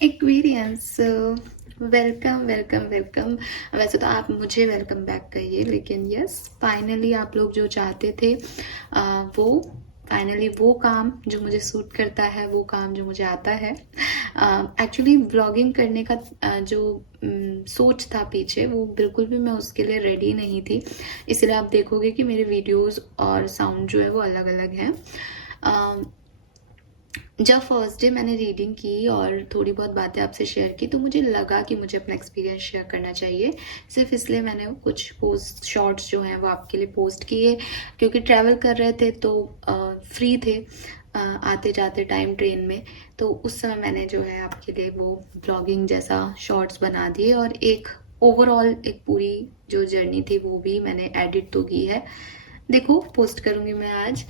Aquarians, welcome welcome welcome. वैसे तो आप मुझे वेलकम बैक कहिए, लेकिन यस, फाइनली आप लोग जो चाहते थे वो फाइनली वो काम जो मुझे सूट करता है, वो काम जो मुझे आता है। एक्चुअली व्लॉगिंग करने का जो सोच था पीछे, वो बिल्कुल भी मैं उसके लिए रेडी नहीं थी। इसलिए आप देखोगे कि मेरे वीडियोस और साउंड जो है वो अलग अलग हैं। जब फर्स्ट डे मैंने रीडिंग की और थोड़ी बहुत बातें आपसे शेयर की, तो मुझे लगा कि मुझे अपना एक्सपीरियंस शेयर करना चाहिए। सिर्फ इसलिए मैंने कुछ पोस्ट शॉर्ट्स जो हैं वो आपके लिए पोस्ट किए, क्योंकि ट्रैवल कर रहे थे तो फ्री थे आते जाते टाइम ट्रेन में। तो उस समय मैंने जो है आपके लिए वो ब्लॉगिंग जैसा शॉर्ट्स बना दिए, और एक ओवरऑल एक पूरी जो जर्नी थी वो भी मैंने एडिट तो की है। देखो, पोस्ट करूँगी मैं आज।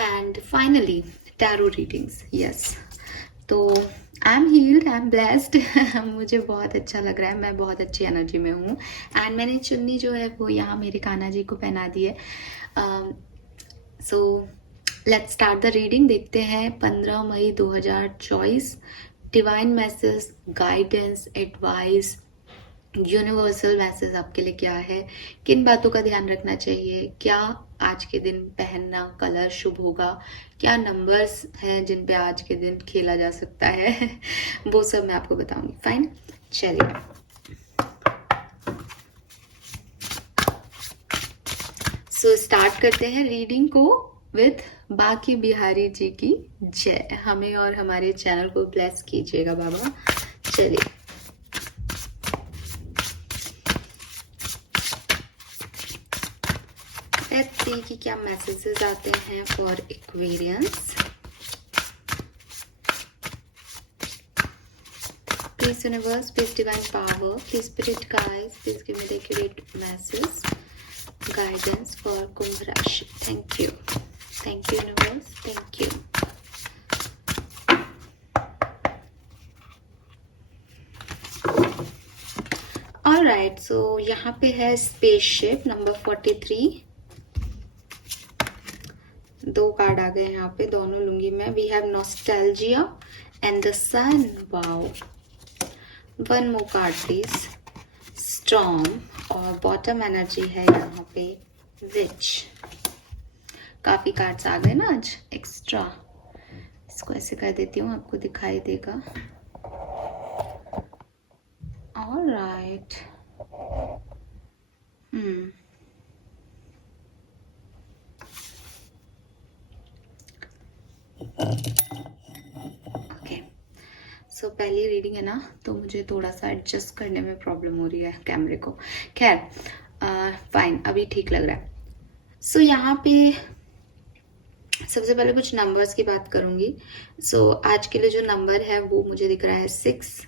And finally tarot readings, yes. तो I am healed, I am blessed. मुझे बहुत अच्छा लग रहा है, मैं बहुत अच्छी एनर्जी में हूँ। एंड मैंने चुन्नी जो है वो यहाँ मेरे कान्हा जी को पहना दी है। So let's start the reading. देखते हैं 15 मई 2024 divine message, guidance, advice, universal message आपके लिए क्या है, किन बातों का ध्यान रखना चाहिए, क्या आज के दिन पहनना कलर शुभ होगा, क्या नंबर्स हैं जिन पे आज के दिन खेला जा सकता है। वो सब मैं आपको बताऊंगी। फाइन, चलिए। सो स्टार्ट करते हैं रीडिंग को विथ बाकी बिहारी जी की जय। हमें और हमारे चैनल को ब्लेस कीजिएगा बाबा। चलिए, लेट्स सी कि क्या मैसेजेस आते हैं for Aquarians. Please universe, please divine power, please spirit guides, please give me the accurate message, guidance for Kumbh Rashi. Thank you. Thank you universe. Thank you. Alright, so यहाँ पे है spaceship number 43। दो card आ गए यहाँ पे, दोनों लूंगी मैं। We have nostalgia and the sun. Wow. One more card please. Storm, और बॉटम एनर्जी है यहाँ पे विच। काफी कार्ड्स आ गए ना आज एक्स्ट्रा। इसको ऐसे कर देती हूँ, आपको दिखाई देगा। ऑलराइट। ओके, सो पहली रीडिंग है ना, तो मुझे थोड़ा सा एडजस्ट करने में प्रॉब्लम हो रही है कैमरे को। खैर, फाइन, अभी ठीक लग रहा है। सो यहाँ पे सबसे पहले कुछ नंबर्स की बात करूंगी। सो आज के लिए जो नंबर है वो मुझे दिख रहा है 6,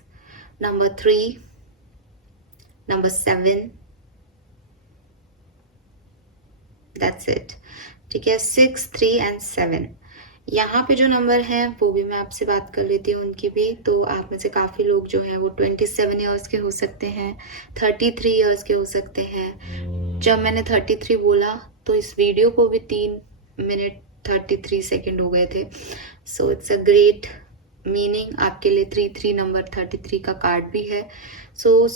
नंबर 3, नंबर 7। That's it. ठीक है, 6, 3 एंड 7। यहाँ पे जो नंबर हैं वो भी मैं आपसे बात कर लेती हूँ उनकी भी। तो आप में से काफ़ी लोग जो हैं वो 27 ईयर्स के हो सकते हैं, 33 ईयर्स के हो सकते हैं। जब मैंने 33 बोला तो इस वीडियो को भी 3 मिनट 33 सेकेंड हो गए थे। So it's a great meaning आपके लिए। 33 नंबर 33 का कार्ड भी है। सो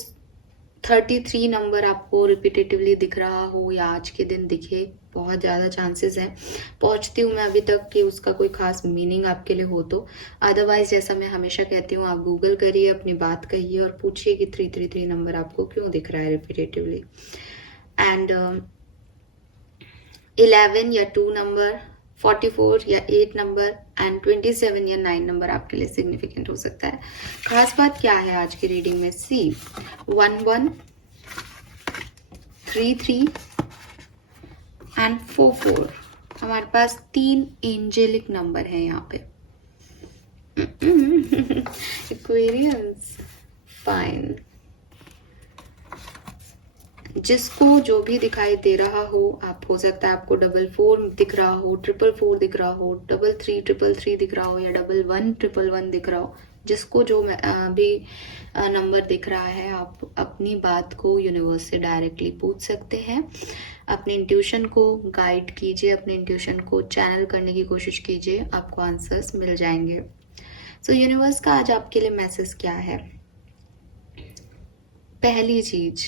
33 नंबर आपको रिपीटेटिवली दिख रहा हो या आज के दिन दिखे, बहुत ज़्यादा चांसेस हैं। पहुंचती हूँ मैं अभी तक कि उसका कोई खास मीनिंग आपके लिए हो तो। अदरवाइज जैसा मैं हमेशा कहती हूँ, आप गूगल करिए, अपनी बात कहिए और पूछिए कि 333 नंबर आपको क्यों दिख रहा है रिपीटेटिवली। एंड 11 या 2 नंबर, 44 या 8 नंबर एंड 27 या 9 नंबर आपके लिए सिग्निफिकेंट हो सकता है। खास बात क्या है आज की रीडिंग में? सी 11, 33 एंड 44। हमारे पास 3 एंजेलिक नंबर है यहाँ पे। Aquarians, fine. जिसको जो भी दिखाई दे रहा हो, आप हो सकता है आपको 44 दिख रहा हो, 444 दिख रहा हो, 3333 दिख रहा हो, या 1111 दिख रहा हो। जिसको जो भी नंबर दिख रहा है, आप अपनी बात को यूनिवर्स से डायरेक्टली पूछ सकते हैं। अपने इंट्यूशन को गाइड कीजिए, अपने इंट्यूशन को चैनल करने की कोशिश कीजिए, आपको आंसर्स मिल जाएंगे। सो यूनिवर्स का आज आपके लिए मैसेज क्या है? पहली चीज,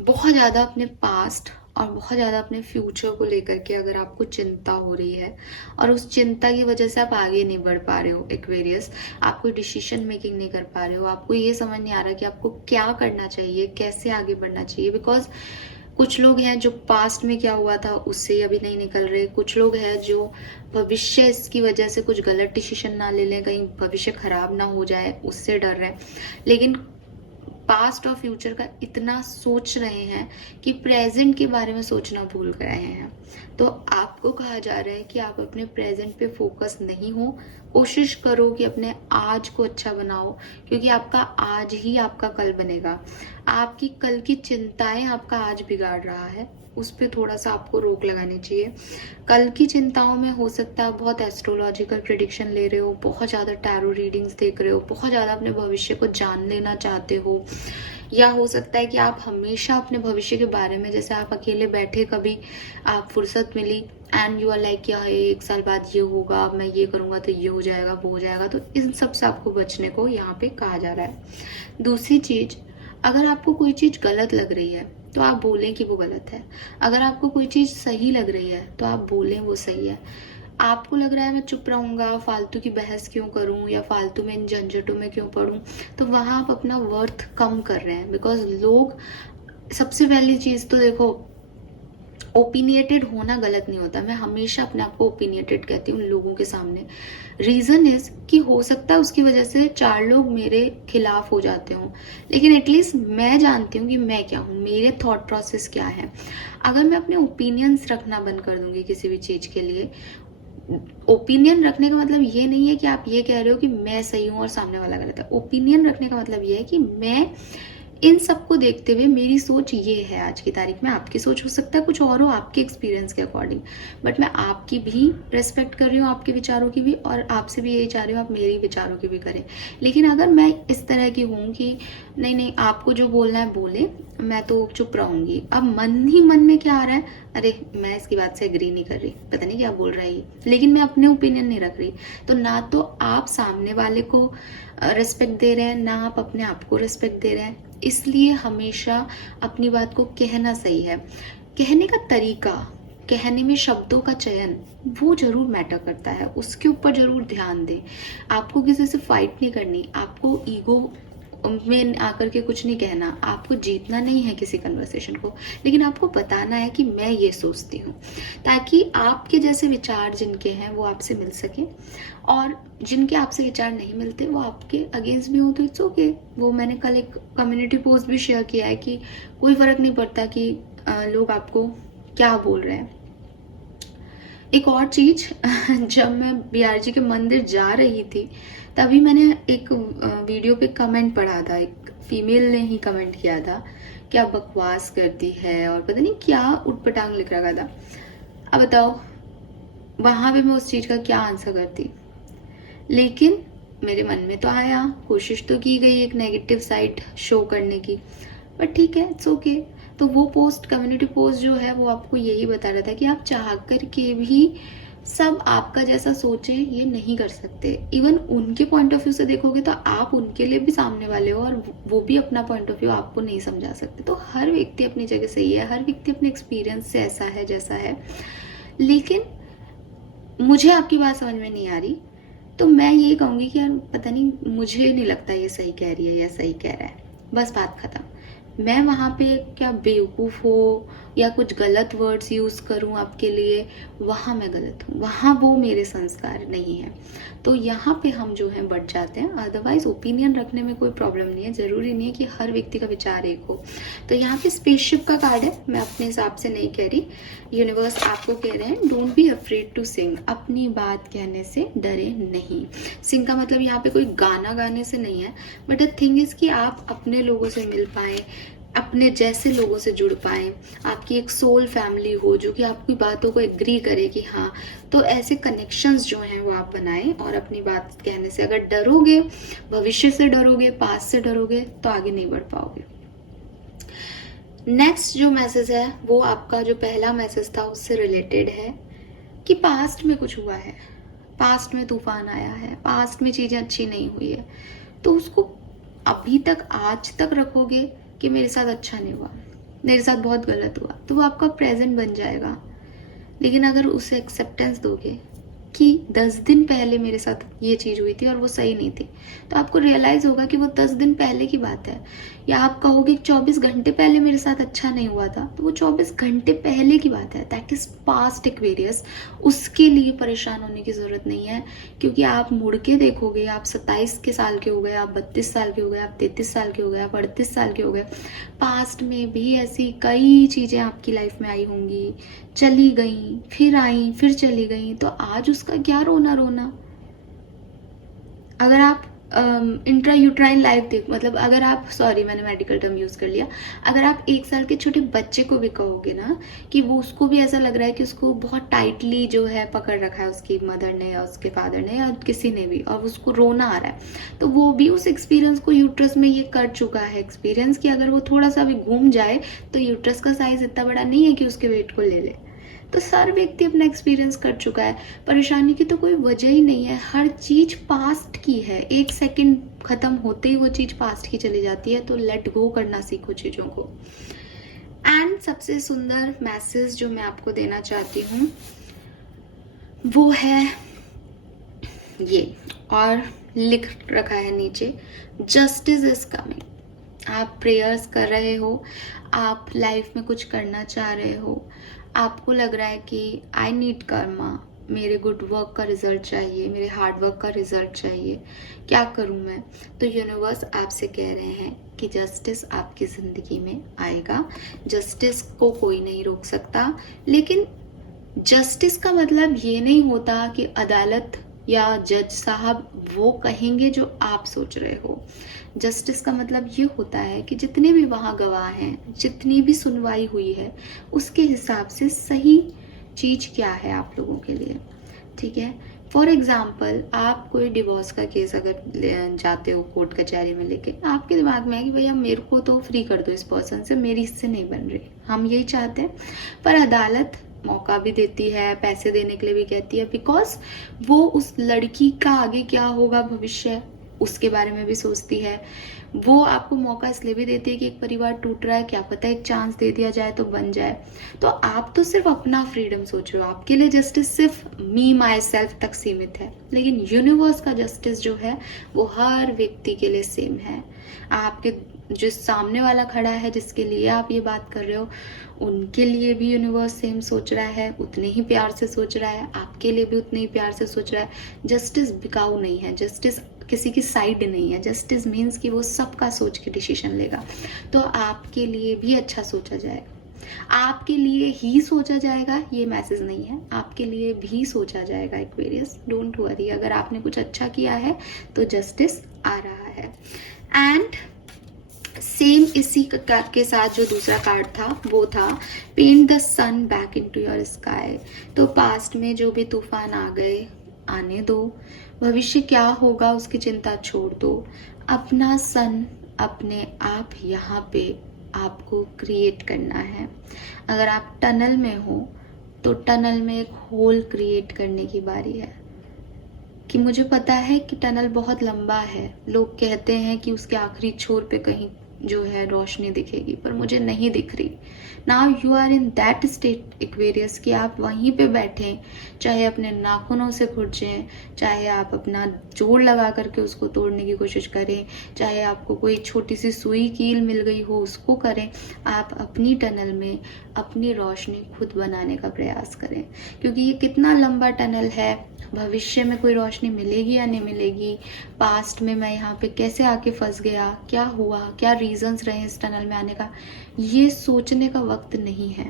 बहुत ज़्यादा अपने पास्ट और बहुत ज़्यादा अपने फ्यूचर को लेकर के अगर आपको चिंता हो रही है और उस चिंता की वजह से आप आगे नहीं बढ़ पा रहे हो, एक्वेरियस, आप कोई डिसीजन मेकिंग नहीं कर पा रहे हो, आपको ये समझ नहीं आ रहा कि आपको क्या करना चाहिए, कैसे आगे बढ़ना चाहिए, बिकॉज कुछ लोग हैं जो पास्ट में क्या हुआ था उससे अभी नहीं निकल रहे, कुछ लोग हैं जो भविष्य इसकी वजह से कुछ गलत डिसीजन ना ले लें, कहीं भविष्य खराब ना हो जाए उससे डर रहे हैं, लेकिन पास्ट और फ्यूचर का इतना सोच रहे हैं कि प्रेजेंट के बारे में सोचना भूल गए हैं। तो आपको कहा जा रहा है कि आप अपने प्रेजेंट पे फोकस नहीं हो, कोशिश करो कि अपने आज को अच्छा बनाओ, क्योंकि आपका आज ही आपका कल बनेगा। आपकी कल की चिंताएं आपका आज बिगाड़ रहा है, उस पर थोड़ा सा आपको रोक लगानी चाहिए। कल की चिंताओं में हो सकता है बहुत एस्ट्रोलॉजिकल प्रिडिक्शन ले रहे हो, बहुत ज़्यादा टैरो रीडिंग्स देख रहे हो, बहुत ज़्यादा अपने भविष्य को जान लेना चाहते हो, या हो सकता है कि आप हमेशा अपने भविष्य के बारे में, जैसे आप अकेले बैठे कभी आप फुर्सत मिली एंड यू आर लाइक या 1 साल बाद ये होगा, मैं ये करूँगा तो ये हो जाएगा, वो हो जाएगा, तो इन सब से आपको बचने को यहाँ पे कहा जा रहा है। दूसरी चीज़, अगर आपको कोई चीज़ गलत लग रही है तो आप बोलें कि वो गलत है, अगर आपको कोई चीज़ सही लग रही है तो आप बोलें वो सही है। आपको लग रहा है मैं चुप रहूँगा, फालतू की बहस क्यों करूँ या फालतू में इन झंझटों में क्यों पढ़ूँ, तो वहाँ आप अपना वर्थ कम कर रहे हैं। बिकॉज लोग, सबसे पहली चीज़ तो देखो, ओपिनियटेड होना गलत नहीं होता, मैं हमेशा अपने आप को ओपिनियटेड कहती हूँ लोगों के सामने। रीज़न इज़ कि हो सकता है उसकी वजह से 4 लोग मेरे खिलाफ हो जाते हों, लेकिन एटलीस्ट मैं जानती हूँ कि मैं क्या हूँ, मेरे थॉट प्रोसेस क्या है। अगर मैं अपने ओपिनियंस रखना बंद कर दूंगी किसी भी चीज़ के लिए, ओपिनियन रखने का मतलब ये नहीं है कि आप ये कह रहे हो कि मैं सही हूँ और सामने वाला गलत है। ओपिनियन रखने का मतलब ये है कि मैं इन सबको देखते हुए मेरी सोच ये है आज की तारीख में, आपकी सोच हो सकता है कुछ और हो आपके एक्सपीरियंस के अकॉर्डिंग, बट मैं आपकी भी रेस्पेक्ट कर रही हूँ, आपके विचारों की भी, और आपसे भी यही चाह रही हूँ आप मेरी विचारों की भी करें। लेकिन अगर मैं इस तरह की हूँ कि नहीं नहीं आपको जो बोलना है बोले, मैं तो चुप रहूंगी, अब मन ही मन में क्या आ रहा है, अरे मैं इसकी बात से एग्री नहीं कर रही, पता नहीं क्या बोल रहा है, लेकिन मैं अपने ओपिनियन नहीं रख रही, तो ना तो आप सामने वाले को रिस्पेक्ट दे रहे हैं, ना आप अपने आप को रिस्पेक्ट दे रहे हैं। इसलिए हमेशा अपनी बात को कहना सही है, कहने का तरीका, कहने में शब्दों का चयन वो जरूर मैटर करता है, उसके ऊपर जरूर ध्यान दें। आपको किसी से फाइट नहीं करनी, आपको ईगो में आकर के कुछ नहीं कहना, आपको जीतना नहीं है किसी कन्वर्सेशन को, लेकिन आपको बताना है कि मैं ये सोचती हूँ, ताकि आपके जैसे विचार जिनके हैं वो आपसे मिल सके, और जिनके आपसे विचार नहीं मिलते वो आपके अगेंस्ट भी हो तो इट्स ओके। वो मैंने कल एक कम्युनिटी पोस्ट भी शेयर किया है कि कोई फर्क नहीं पड़ता कि लोग आपको क्या बोल रहे हैं। एक और चीज जब मैं BRG के मंदिर जा रही थी तभी मैंने एक वीडियो पे कमेंट पढ़ा था, एक फीमेल ने ही कमेंट किया था, क्या बकवास करती है और पता नहीं क्या उटपटांग लिख रखा था। अब बताओ वहां पे मैं उस चीज का क्या आंसर करती, लेकिन मेरे मन में तो आया, कोशिश तो की गई एक नेगेटिव साइड शो करने की, बट ठीक है, इट्स ओके। तो वो पोस्ट, कम्युनिटी पोस्ट जो है वो आपको यही बता रहा था कि आप चाह कर के भी सब आपका जैसा सोचे ये नहीं कर सकते। इवन उनके पॉइंट ऑफ व्यू से देखोगे तो आप उनके लिए भी सामने वाले हो और वो भी अपना पॉइंट ऑफ व्यू आपको नहीं समझा सकते। तो हर व्यक्ति अपनी जगह सही है, हर व्यक्ति अपने एक्सपीरियंस से ऐसा है जैसा है, लेकिन मुझे आपकी बात समझ में नहीं आ रही तो मैं यही कहूँगी कि यार पता नहीं, मुझे नहीं लगता ये सही कह रही है या सही कह रहा है, बस बात खत्म। मैं वहाँ पे क्या बेवकूफ़ हो या कुछ गलत वर्ड्स यूज़ करूँ आपके लिए, वहाँ मैं गलत हूँ, वहाँ वो मेरे संस्कार नहीं है। तो यहाँ पे हम जो है बढ़ जाते हैं। अदरवाइज ओपिनियन रखने में कोई प्रॉब्लम नहीं है, ज़रूरी नहीं है कि हर व्यक्ति का विचार एक हो। तो यहाँ पे स्पेसशिप का कार्ड है, मैं अपने हिसाब से नहीं कह रही, यूनिवर्स आपको कह रहे हैं don't be afraid to sing, अपनी बात कहने से डरे नहीं। सिंग का मतलब यहाँ पे कोई गाना गाने से नहीं है, बट द थिंग इज कि आप अपने लोगों से मिल पाए, अपने जैसे लोगों से जुड़ पाए, आपकी एक सोल फैमिली हो जो कि आपकी बातों को एग्री करे कि हाँ, तो ऐसे कनेक्शंस जो हैं वो आप बनाएं। और अपनी बात कहने से अगर डरोगे, भविष्य से डरोगे, पास्ट से डरोगे, तो आगे नहीं बढ़ पाओगे। नेक्स्ट जो मैसेज है वो आपका जो पहला मैसेज था उससे रिलेटेड है कि पास्ट में कुछ हुआ है, पास्ट में तूफान आया है, पास्ट में चीज़ें अच्छी नहीं हुई है, तो उसको अभी तक आज तक रखोगे कि मेरे साथ अच्छा नहीं हुआ, मेरे साथ बहुत गलत हुआ, तो वो आपका प्रेजेंट बन जाएगा। लेकिन अगर उसे एक्सेप्टेंस दोगे कि 10 दिन पहले मेरे साथ ये चीज़ हुई थी और वो सही नहीं थी, तो आपको रियलाइज़ होगा कि वो 10 दिन पहले की बात है। या आप कहोगे 24 घंटे पहले मेरे साथ अच्छा नहीं हुआ था, तो वो 24 घंटे पहले की बात है, दैट इज़ पास्ट एक्वेरियस। उसके लिए परेशान होने की ज़रूरत नहीं है, क्योंकि आप मुड़ के देखोगे, आप 27 के साल के हो गए, आप 32 साल के हो गए, आप 33 साल के हो गए, आप 38 साल के हो गए, पास्ट में भी ऐसी कई चीज़ें आपकी लाइफ में आई होंगी, चली गई, फिर आई, फिर चली गई, तो आज उसका क्या रोना रोना। अगर आप इंट्रा यूट्राइन लाइफ देख, मतलब अगर आप, सॉरी मैंने मेडिकल टर्म यूज़ कर लिया, अगर आप 1 साल के छोटे बच्चे को भी कहोगे ना कि वो, उसको भी ऐसा लग रहा है कि उसको बहुत टाइटली जो है पकड़ रखा है उसकी मदर ने या उसके फादर ने या किसी ने भी, और उसको रोना आ रहा है, तो वो भी उस एक्सपीरियंस को यूट्रस में ये कर चुका है एक्सपीरियंस, कि अगर वो थोड़ा सा भी घूम जाए तो यूट्रस का साइज इतना बड़ा नहीं है कि उसके वेट को ले ले। तो हर व्यक्ति अपना एक्सपीरियंस कर चुका है, परेशानी की तो कोई वजह ही नहीं है, हर चीज पास्ट की है, 1 सेकंड खत्म होते ही वो चीज पास्ट की चली जाती है। तो लेट गो करना सीखो चीजों को। एंड सबसे सुंदर मैसेज जो मैं आपको देना चाहती हूँ वो है ये, और लिख रखा है नीचे, जस्टिस इज कमिंग। आप प्रेयर्स कर रहे हो, आप लाइफ में कुछ करना चाह रहे हो, आपको लग रहा है कि आई नीड कर्मा, मेरे गुड वर्क का रिजल्ट चाहिए, मेरे हार्ड वर्क का रिजल्ट चाहिए, क्या करूं मैं। तो यूनिवर्स आपसे कह रहे हैं कि जस्टिस आपकी ज़िंदगी में आएगा। जस्टिस को कोई नहीं रोक सकता, लेकिन जस्टिस का मतलब ये नहीं होता कि अदालत या जज साहब वो कहेंगे जो आप सोच रहे हो। जस्टिस का मतलब ये होता है कि जितने भी वहाँ गवाह हैं, जितनी भी सुनवाई हुई है, उसके हिसाब से सही चीज़ क्या है आप लोगों के लिए, ठीक है। फॉर एग्जाम्पल, आप कोई डिवोर्स का केस अगर जाते हो कोर्ट कचहरी में लेके, आपके दिमाग में है कि भैया मेरे को तो फ्री कर दो इस पर्सन से, मेरी इससे नहीं बन रही, हम यही चाहते हैं। पर अदालत मौका भी देती है, पैसे देने के लिए भी कहती है, बिकॉज वो उस लड़की का आगे क्या होगा भविष्य उसके बारे में भी सोचती है। वो आपको मौका इसलिए भी देती है कि एक परिवार टूट रहा है, क्या पता एक चांस दे दिया जाए तो बन जाए। तो आप तो सिर्फ अपना फ्रीडम सोच रहे हो, आपके लिए जस्टिस सिर्फ मी माई सेल्फ तक सीमित है, लेकिन यूनिवर्स का जस्टिस जो है वो हर व्यक्ति के लिए सेम है। आपके जो सामने वाला खड़ा है, जिसके लिए आप ये बात कर रहे हो, उनके लिए भी यूनिवर्स सेम सोच रहा है, उतने ही प्यार से सोच रहा है, आपके लिए भी उतने ही प्यार से सोच रहा है। जस्टिस बिकाऊ नहीं है, जस्टिस किसी की साइड नहीं है, जस्टिस मीन्स कि वो सबका सोच के डिसीजन लेगा। तो आपके लिए भी अच्छा सोचा जाएगा, आपके लिए ही सोचा जाएगा, ये मैसेज नहीं है, आपके लिए भी सोचा जाएगा एक्वेरियस, डोंट वरी। अगर आपने कुछ अच्छा किया है तो जस्टिस आ रहा है। एंड सेम इसी के साथ जो दूसरा कार्ड था वो था paint the sun back into your sky. तो पास्ट में जो भी तूफान आ गए आने दो, भविष्य क्या होगा उसकी चिंता छोड़ दो, अपना सन अपने आप यहाँ पे आपको क्रिएट करना है। अगर आप टनल में हो तो टनल में एक होल क्रिएट करने की बारी है। कि मुझे पता है कि टनल बहुत लंबा है, लोग कहते हैं कि उसके आखिरी छोर पे कहीं जो है रोशनी दिखेगी, पर मुझे नहीं दिख रही। Now you are in that state Aquarius कि आप वहीं पे बैठे, चाहे अपने नाखूनों से खुरचें, चाहे आप अपना जोर लगा करके उसको तोड़ने की कोशिश करें, चाहे आपको कोई छोटी सी सुई कील मिल गई हो उसको करें, आप अपनी टनल में अपनी रोशनी खुद बनाने का प्रयास करें। क्योंकि ये कितना लंबा टनल है, भविष्य में कोई रोशनी मिलेगी या नहीं मिलेगी, पास्ट में मैं यहाँ पे कैसे आके फंस गया, क्या हुआ, क्या रीजंस रहे इस टनल में आने का, ये सोचने का वक्त नहीं है।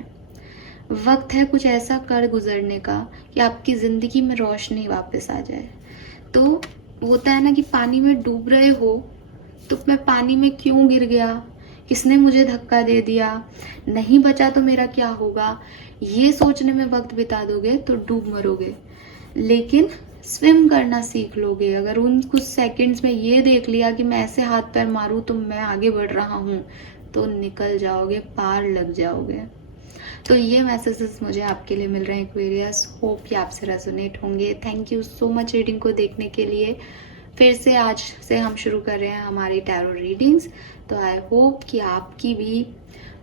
वक्त है कुछ ऐसा कर गुजरने का कि आपकी जिंदगी में रोशनी वापस आ जाए। तो होता है ना कि पानी में डूब रहे हो तो मैं पानी में क्यों गिर गया, किसने मुझे धक्का दे दिया, नहीं बचा तो मेरा क्या होगा, ये सोचने में वक्त बिता दोगे तो डूब मरोगे। लेकिन स्विम करना सीख लोगे अगर उन कुछ सेकंड्स में ये देख लिया कि मैं ऐसे हाथ पैर मारूं तो मैं आगे बढ़ रहा हूं, तो निकल जाओगे, पार लग जाओगे। तो ये मैसेजेस मुझे आपके लिए मिल रहे हैं एक्वेरियस, होप कि आपसे रेजोनेट होंगे। Thank you so much reading को देखने के लिए। फिर से आज से हम शुरू कर रहे हैं हमारी टैरो रीडिंग्स, तो आई होप कि आपकी भी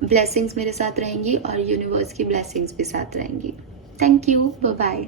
ब्लेसिंग्स मेरे साथ रहेंगी और यूनिवर्स की ब्लेसिंग्स भी साथ रहेंगी। Thank you, bye bye.